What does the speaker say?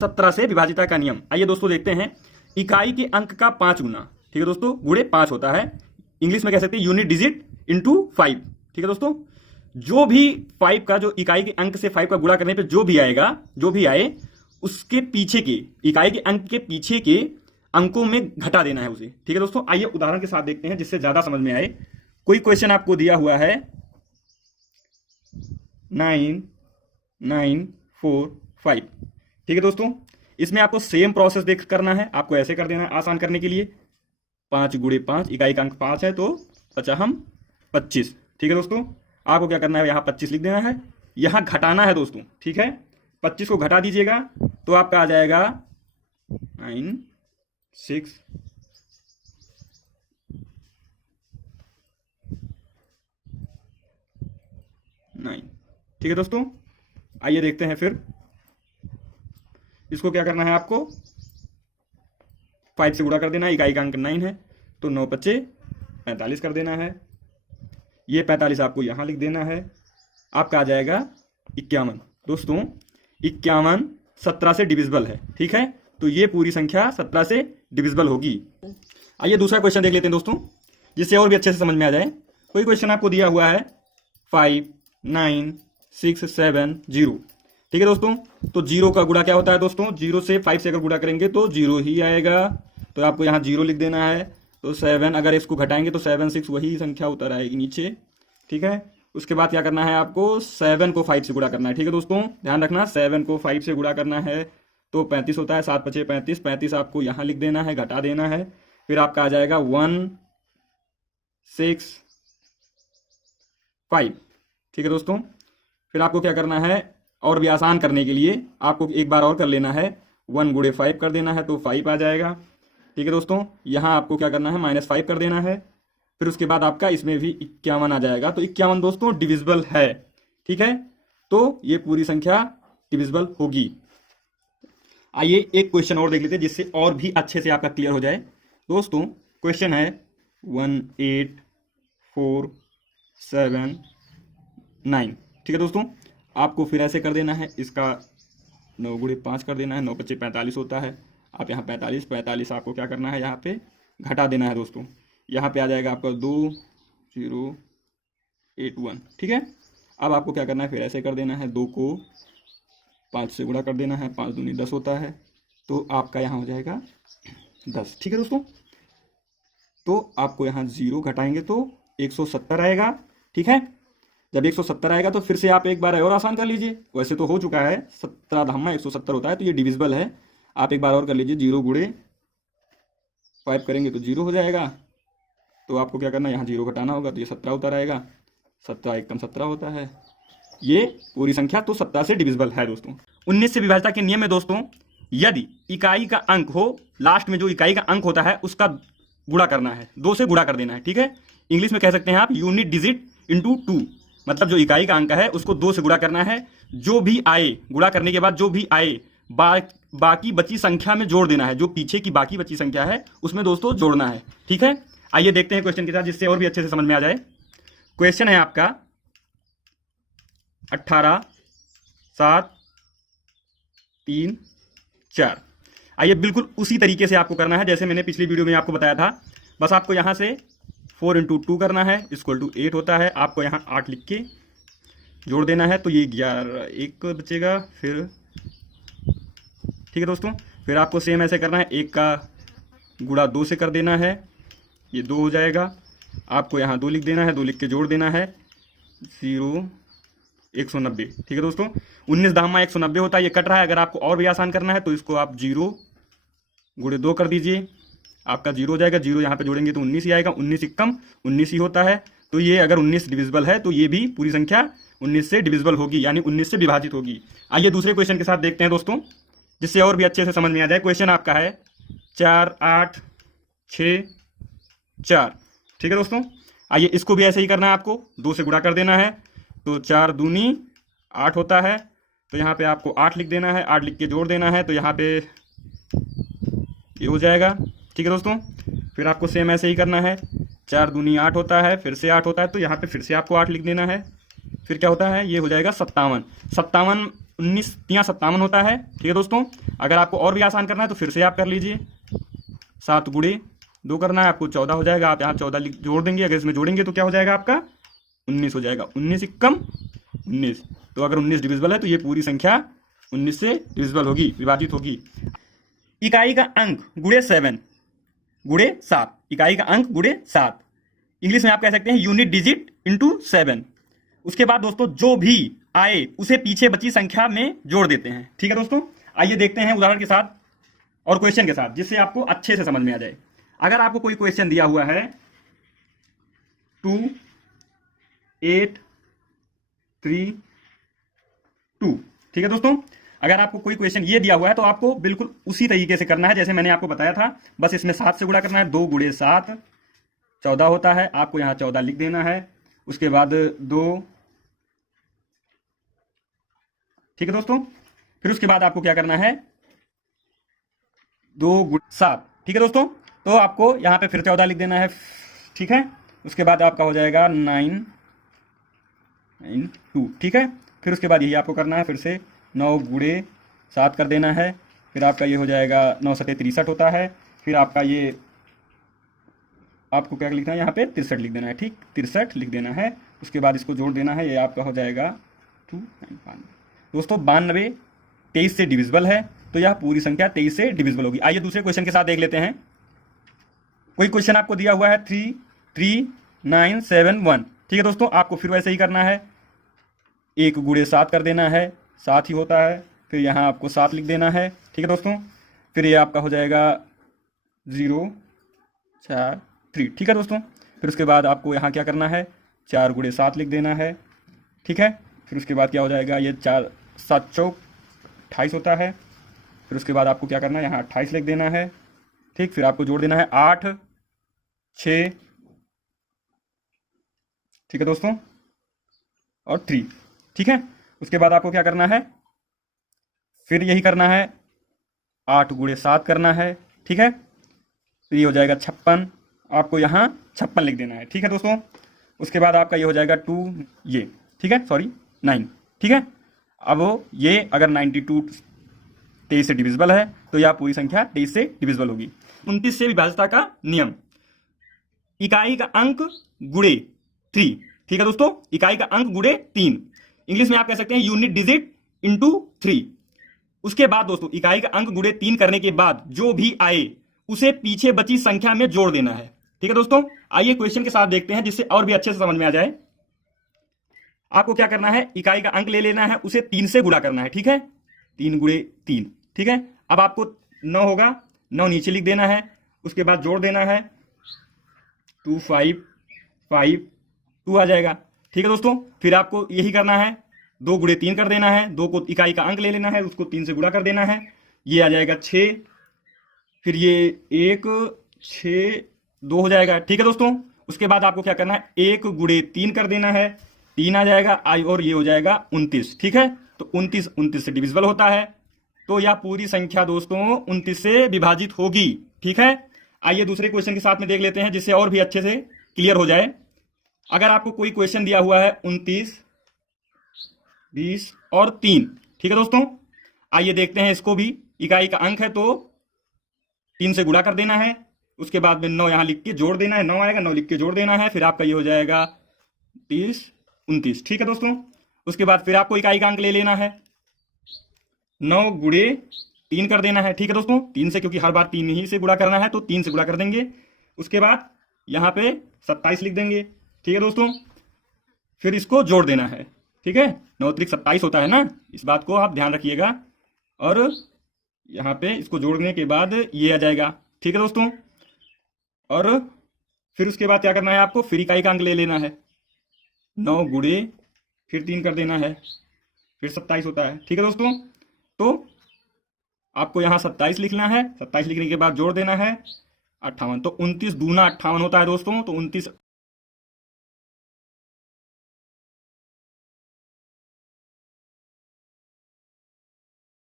17 से विभाजिता का नियम। आइए दोस्तों देखते हैं। इकाई के अंक का 5 गुना, ठीक है दोस्तों, गुणे 5 होता है। इंग्लिश में कह सकते हैं यूनिट डिजिट इंटू 5, ठीक है दोस्तों। जो भी 5 का, जो इकाई के अंक से 5 का गुणा करने पे जो भी आएगा, जो भी आए उसके पीछे के, इकाई के अंक के पीछे के अंकों में घटा देना है उसे, ठीक है दोस्तों। आइए उदाहरण के साथ देखते हैं जिससे ज्यादा समझ में आए। कोई क्वेश्चन आपको दिया हुआ है 9 9 4 5, ठीक है दोस्तों। इसमें आपको सेम प्रोसेस देख करना है। आपको ऐसे कर देना है आसान करने के लिए। 5 गुणे 5, इकाई का अंक 5 है तो 5 25, ठीक है दोस्तों। आपको क्या करना है, यहाँ 25 लिख देना है, यहाँ घटाना है दोस्तों, ठीक है। 25 को घटा दीजिएगा तो आपका आ जाएगा 9 6 9, ठीक है दोस्तों। आइए देखते हैं फिर इसको क्या करना है। आपको 5 से गुणा कर देना है, इकाई का अंक 9 है तो 9 5 45 कर देना है। ये 45 आपको यहां लिख देना है, आपका आ जाएगा 51 दोस्तों। 51 17 से डिविजिबल है, ठीक है। तो ये पूरी संख्या 17 से डिविजिबल होगी। आइए दूसरा क्वेश्चन देख लेते हैं दोस्तों, जिससे और भी अच्छे से समझ में आ जाए। कोई क्वेश्चन आपको दिया हुआ है 5 9 6 7 0, ठीक है दोस्तों। तो 0 का गुणा क्या होता है दोस्तों, 0 से 5 से अगर गुणा करेंगे तो 0 ही आएगा, तो आपको यहाँ 0 लिख देना है। तो 7, अगर इसको घटाएंगे तो 7 6 वही संख्या उतर आएगी नीचे, ठीक है। उसके बाद क्या करना है, आपको 7 को 5 से गुणा करना है, ठीक है दोस्तों। ध्यान रखना 7 को 5 से गुणा करना है तो 35 होता है। 7 5 35, 35 आपको यहाँ लिख देना है, घटा देना है। फिर आपका आ जाएगा 1 6 5, ठीक है दोस्तों। फिर आपको क्या करना है, और भी आसान करने के लिए आपको एक बार और कर लेना है। 1 गुणे 5 कर देना है तो 5 आ जाएगा, ठीक है दोस्तों। यहाँ आपको क्या करना है, -5 कर देना है। फिर उसके बाद आपका इसमें भी 51 आ जाएगा। तो 51 दोस्तों डिविजिबल है, ठीक है। तो ये पूरी संख्या डिविजिबल होगी। आइए एक क्वेश्चन और देख लेते हैं जिससे और भी अच्छे से आपका क्लियर हो जाए दोस्तों। क्वेश्चन है 1 8 4 7 9, ठीक है दोस्तों। आपको फिर ऐसे कर देना है, इसका 9 गुणे 5 कर देना है, 9 5 45 होता है। आप यहाँ 45 आपको क्या करना है, यहाँ पे घटा देना है दोस्तों। यहाँ पे आ जाएगा आपका 2 0 8 1, ठीक है। अब आपको क्या करना है, फिर ऐसे कर देना है, 2 को 5 से गुणा कर देना है, 5 दूनी 10 होता है। तो आपका यहाँ हो जाएगा 10, ठीक है दोस्तों। तो आपको यहाँ 0 घटाएंगे तो 170 आएगा, ठीक है। जब 170 आएगा तो फिर से आप एक बार और आसान कर लीजिए। वैसे तो हो चुका है, 17 धामा 170 होता है तो ये डिविजिबल है। आप एक बार और कर लीजिए, 0 गुणे 5 करेंगे तो 0 हो जाएगा। तो आपको क्या करना है, यहाँ 0 घटाना होगा तो ये 17 उतर आएगा। 17 एकम 17 होता है। ये पूरी संख्या तो 17 से डिविजिबल है दोस्तों। 19 से विभाजिता के नियम में दोस्तों, यदि इकाई का अंक हो, लास्ट में जो इकाई का अंक होता है उसका गुणा करना है, 2 से गुणा कर देना है, ठीक है। इंग्लिश में कह सकते हैं आप यूनिट डिजिट इंटू 2, मतलब जो इकाई का अंक है उसको 2 से गुणा करना है। जो भी आए, गुणा करने के बाद जो भी आए बाकी बची संख्या में जोड़ देना है। जो पीछे की बाकी बची संख्या है उसमें दोस्तों जोड़ना है, ठीक है। आइए देखते हैं क्वेश्चन के साथ, जिससे और भी अच्छे से समझ में आ जाए। क्वेश्चन है आपका 18 7 3 4। आइए बिल्कुल उसी तरीके से आपको करना है जैसे मैंने पिछली वीडियो में आपको बताया था। बस आपको यहां से 4 × 2 करना है, इक्वल टू 8 होता है। आपको यहाँ 8 लिख के जोड़ देना है तो ये 11 1 बचेगा फिर, ठीक है दोस्तों। फिर आपको सेम ऐसे करना है, 1 का गुणा 2 से कर देना है, ये 2 हो जाएगा। आपको यहाँ 2 लिख देना है, 2 लिख के जोड़ देना है, 0 190, ठीक है दोस्तों। 19 धामा 190 होता है, ये कट रहा है। अगर आपको और भी आसान करना है तो इसको आप 0 गुणे 2 कर दीजिए, आपका 0 हो जाएगा। 0 यहाँ पे जोड़ेंगे तो 19 ही आएगा। 19 एकम 19 ही होता है। तो ये अगर 19 डिविजिबल है तो ये भी पूरी संख्या 19 से डिविजिबल होगी, यानी 19 से विभाजित होगी। आइए दूसरे क्वेश्चन के साथ देखते हैं दोस्तों, जिससे और भी अच्छे से समझ में आ जाए। क्वेश्चन आपका है 4 8 6 4, ठीक है दोस्तों। आइए इसको भी ऐसे ही करना है, आपको 2 से गुणा कर देना है। तो 4 दूनी 8 होता है। तो यहाँ पे आपको 8 लिख देना है, 8 लिख के जोड़ देना है तो यहाँ पे ये हो जाएगा, ठीक है दोस्तों। फिर आपको सेम ऐसे ही करना है, 4 दूनी 8 होता है, फिर से 8 होता है तो यहाँ पे फिर से आपको 8 लिख देना है। फिर क्या होता है, ये हो जाएगा 57। 57 19 तियाँ 57 होता है। ठीक है दोस्तों, अगर आपको और भी आसान करना है तो फिर से आप कर लीजिए, 7 गुणे 2 करना है आपको, 14 हो जाएगा। आप यहाँ 14 जोड़ देंगे, अगर इसमें जोड़ेंगे तो क्या हो जाएगा आपका 19 हो जाएगा। 19 एकम 19, तो अगर 19 डिविजिबल है तो ये पूरी संख्या 19 से डिविजिबल होगी, विभाजित होगी। इकाई का अंक गुणे 7 गुणे 7, इकाई का अंक गुणे 7, इंग्लिश में आप कह सकते हैं यूनिट डिजिट इंटू 7। उसके बाद दोस्तों जो भी आए उसे पीछे बची संख्या में जोड़ देते हैं। ठीक है दोस्तों, आइए देखते हैं उदाहरण के साथ और क्वेश्चन के साथ, जिससे आपको अच्छे से समझ में आ जाए। अगर आपको कोई क्वेश्चन दिया हुआ है 2 8 3 2, ठीक है दोस्तों, अगर आपको कोई क्वेश्चन ये दिया हुआ है तो आपको बिल्कुल उसी तरीके से करना है जैसे मैंने आपको बताया था। बस इसमें 7 से गुणा करना है, 2 गुणे 7 14 होता है, आपको यहाँ 14 लिख देना है। उसके बाद 2, ठीक है दोस्तों, फिर उसके बाद आपको क्या करना है 2 गुणे 7, ठीक है दोस्तों, तो आपको यहाँ पे फिर 14 लिख देना है। ठीक है, उसके बाद आपका हो जाएगा 9 2, ठीक है। फिर उसके बाद यही आपको करना है, फिर से 9 गुणे 7 कर देना है, फिर आपका ये हो जाएगा 9 सते 63 होता है। फिर आपका ये आपको क्या लिखना है यहाँ पे 63 लिख देना है, ठीक, 63 लिख देना है। उसके बाद इसको जोड़ देना है, ये आपका हो जाएगा 2 दोस्तों 92 23 से डिविजिबल है, तो यह पूरी संख्या 23 से डिविजिबल होगी। आइए दूसरे क्वेश्चन के साथ देख लेते हैं। कोई क्वेश्चन आपको दिया हुआ है 3 3 9 7 1, ठीक है दोस्तों, आपको फिर वैसे ही करना है, 1 गुणे 7 कर देना है, 7 ही होता है। फिर यहाँ आपको 7 लिख देना है, ठीक है दोस्तों। फिर ये आपका हो जाएगा 0 4 3, ठीक है दोस्तों। फिर उसके बाद आपको यहाँ क्या करना है 4 गुणे 7 लिख देना है, ठीक है। फिर उसके बाद क्या हो जाएगा, ये 4 7 चौक 28 होता है। फिर उसके बाद आपको क्या करना है यहाँ 28 लिख देना है, ठीक। फिर आपको जोड़ देना है 8 6, ठीक है दोस्तों, और 3, ठीक है। उसके बाद आपको क्या करना है, फिर यही करना है 8 गुणे 7 करना है, ठीक है। तो ये हो जाएगा 56, आपको यहाँ 56 लिख देना है, ठीक है दोस्तों। उसके बाद आपका ये हो जाएगा 2 ये, ठीक है, सॉरी 9, ठीक है। अब ये अगर 92 23 से डिविजिबल है तो यह पूरी संख्या 23 से डिविजिबल होगी। 29 से विभाज्यता का नियम, इकाई का अंक गुणे 3, ठीक है दोस्तों, इकाई का अंक गुणे 3, इंग्लिश में आप कह सकते हैं यूनिट डिजिट इंटू 3। उसके बाद दोस्तों इकाई का अंक गुणे 3 करने के बाद जो भी आए उसे पीछे बची संख्या में जोड़ देना है, ठीक है दोस्तों। आइए क्वेश्चन के साथ देखते हैं जिससे और भी अच्छे से समझ में आ जाए। आपको क्या करना है, इकाई का अंक ले लेना है, उसे 3 से गुणा करना है, ठीक है, 3 गुणे 3, ठीक है। अब आपको 9 होगा, 9 नीचे लिख देना है, उसके बाद जोड़ देना है 2 5 5 2 आ जाएगा, ठीक है दोस्तों। फिर आपको यही करना है, 2 गुणे 3 कर देना है, 2 को इकाई का अंक ले लेना है, उसको 3 से गुणा कर देना है, ये आ जाएगा 6, फिर ये 1 6 2 हो जाएगा, ठीक है दोस्तों। उसके बाद आपको क्या करना है 1 गुणे 3 कर देना है, 3 आ जाएगा आई, और ये हो जाएगा 29, ठीक है। तो 29 से डिविजिबल होता है, तो यह पूरी संख्या दोस्तों 29 से विभाजित होगी, ठीक है। आइए दूसरे क्वेश्चन के साथ में देख लेते हैं जिससे और भी अच्छे से क्लियर हो जाए। अगर आपको कोई क्वेश्चन दिया हुआ है 29 20 और 3, ठीक है दोस्तों, आइए देखते हैं इसको भी। इकाई का अंक है तो 3 से गुणा कर देना है, उसके बाद में 9 यहाँ लिख के जोड़ देना है, 9 आएगा, 9 लिख के जोड़ देना है, फिर आपका ये हो जाएगा 30 29, ठीक है दोस्तों। उसके बाद फिर आपको इकाई का अंक ले लेना है, 9 गुणे 3 कर देना है, ठीक है दोस्तों, 3 से, क्योंकि हर बार 3 ही से गुणा करना है तो 3 से गुणा कर देंगे। उसके बाद यहाँ पे 27 लिख देंगे, ठीक है दोस्तों। फिर इसको जोड़ देना है, ठीक है, 9 त्रिक 27 होता है ना, इस बात को आप ध्यान रखिएगा। और यहाँ पे इसको जोड़ने के बाद ये आ जाएगा, ठीक है दोस्तों। और फिर उसके बाद क्या करना है आपको, फिर इकाई का अंक ले लेना है, 9 गुणे फिर 3 कर देना है, फिर 27 होता है, ठीक है दोस्तों। तो आपको यहाँ 27 लिखना है, 27 लिखने के बाद जोड़ देना है 58, तो 29 दूना 58 होता है दोस्तों। तो 29